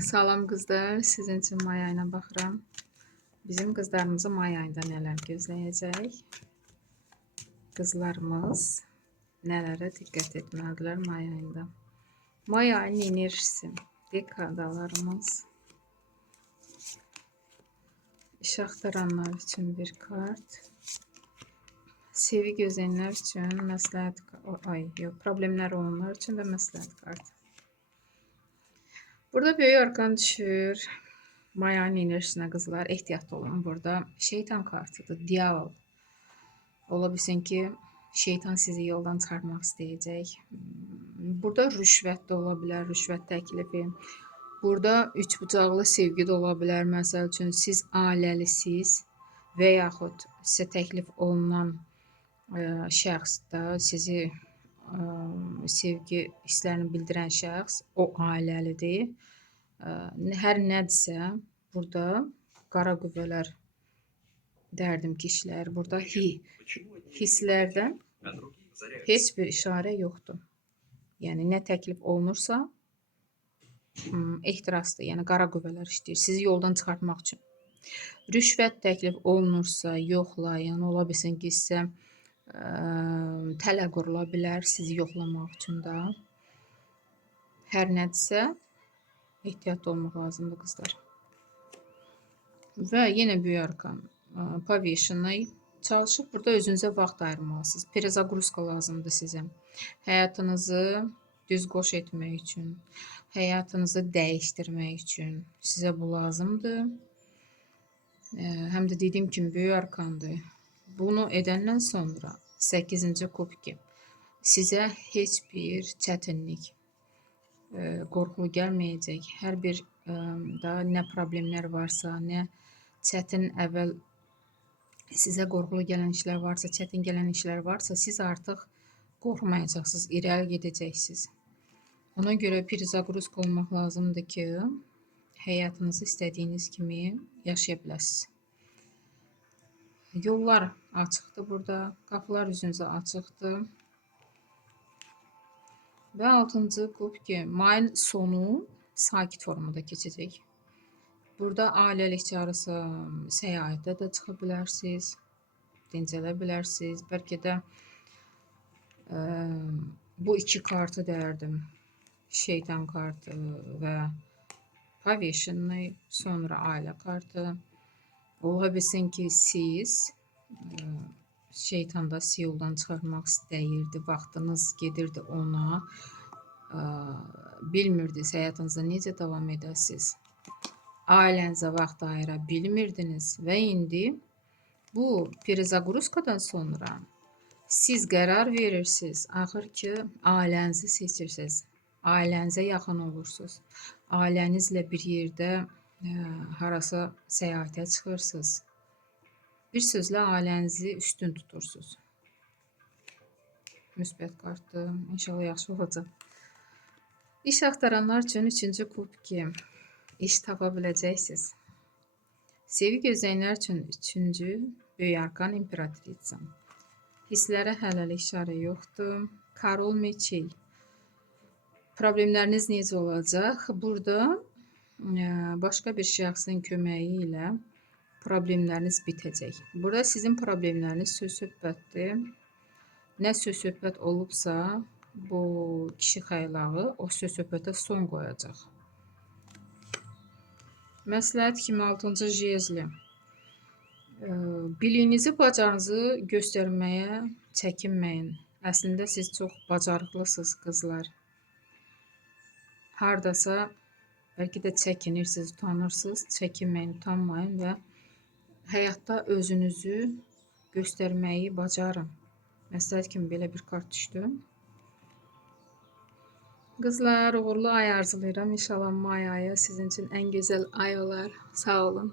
Salam qızlar, sizin üçün may ayına baxıram. Bizim qızlarımızı may ayında nələr gözləyəcək? Qızlarımız nələrə diqqət etməlidirlər may ayında? May ayının enerjisi, dekadalarımız, iş axtaranlar üçün bir kart, sevi gözləyənlər üçün məsləhət, problemlər olanlar üçün də məsləhət kartı. Burada böyük arkan düşür. May ayının enerjisinə qızlar ehtiyatlı olun. Burada şeytan kartıdır, diavol. Ola bilsin ki, şeytan sizi yoldan çıxarmaq istəyəcək. Burada rüşvət də ola bilər, rüşvət təklifi. Burada üçbucaqlı sevgi də ola bilər. Məsəl üçün, siz ailəlisiz və yaxud sizə təklif olunan şəxs də sizi sevgi hisslərini bildirən şəxs o ailəlidir. Hər nədirsə, burada qara qüvvələr dərdim kişilər. Burada hisslərdən heç bir işarə yoxdur. Yəni, nə təklif olunursa, ehtirasdır. Yəni, qara qüvvələr işləyir. Sizi yoldan çıxartmaq üçün. Rüşvət təklif olunursa, yoxlayın. Ola bilsin ki, sizə tələ qurula bilər sizi yoxlamaq üçün də. Hər nədirsə, ehtiyatlı olmaq lazımdır qızlar. Və yenə böyük arkan Pavision'ı çalışıb burada özünüzə vaxt ayırmalısınız. Perezagruska lazımdır sizə. Həyatınızı düz qoş etmək üçün, həyatınızı dəyişdirmək üçün sizə bu lazımdır. Həm də dediyim kimi böyük arkandır. Bunu edəndən sonra 8-ci kubki sizə heç bir çətinlik, qorxulu gəlməyəcək. Hər bir daha nə problemlər varsa, nə çətin əvvəl sizə qorxulu gələn işlər varsa, çətin gələn işlər varsa, siz artıq qorxmayacaqsınız, irəli gedəcəksiniz. Ona görə perezagruska olmaq lazımdır ki, həyatınızı istədiyiniz kimi yaşaya biləsiniz. Yollar açıqdır burada, qapılar üzünüzə açıqdır. Və 6-cı kubki mayın sonu sakit formada keçəcək. Burada ailəlik çağrısı, səyahətə də çıxa bilərsiniz, dincələ bilərsiniz. Bəlkə də bu iki kartı dərdim. Şeytan kartı və Pavision'ı, sonra ailə kartı. Ola bilsin ki, siz şeytan da sizi yoldan çıxarmaq istəyirdi, vaxtınız gedirdi ona, bilmirdiniz həyatınıza necə davam edəsiniz, ailənizə vaxt ayıra bilmirdiniz və indi bu perezagruskadan sonra siz qərar verirsiniz, axır ki, ailənizi seçirsiniz, ailənizə yaxın olursunuz, ailənizlə bir yerdə harasa səyahətə çıxırsınız. Bir sözlə ailənizi üstün tutursunuz. Müsbət kartdır. İnşallah yaxşı olacaq. İş axtaranlar üçün 3-cü kubki. İş tapa biləcəksiniz. Sevi gözləyənlər üçün 3-cü böyük arkan imperatriça. Hisslərə hələlik işarə yoxdur. Karol meçey. Problemləriniz necə olacaq? Burada başqa bir şəxsin köməyi ilə problemləriniz bitəcək. Burada sizin problemləriniz söz-söhbətdir. Nə söz-söhbət olubsa, bu kişi xəylağı o söz-söhbətə son qoyacaq. Məsləhət kimi 6-cı jezli. Biliyinizi, bacarınızı göstərməyə çəkinməyin. Əslində siz çox bacarıqlısınız qızlar. Hardasa bəlkə də çəkinirsiniz, utanırsınız. Çəkinməyin, utanmayın və həyatda özünüzü göstərməyi bacarın. Məsləhət kimi belə bir kart düşdü. Qızlar, uğurlu ay arzulayıram. İnşallah may ayı sizin üçün ən gözəl ay olar. Sağ olun.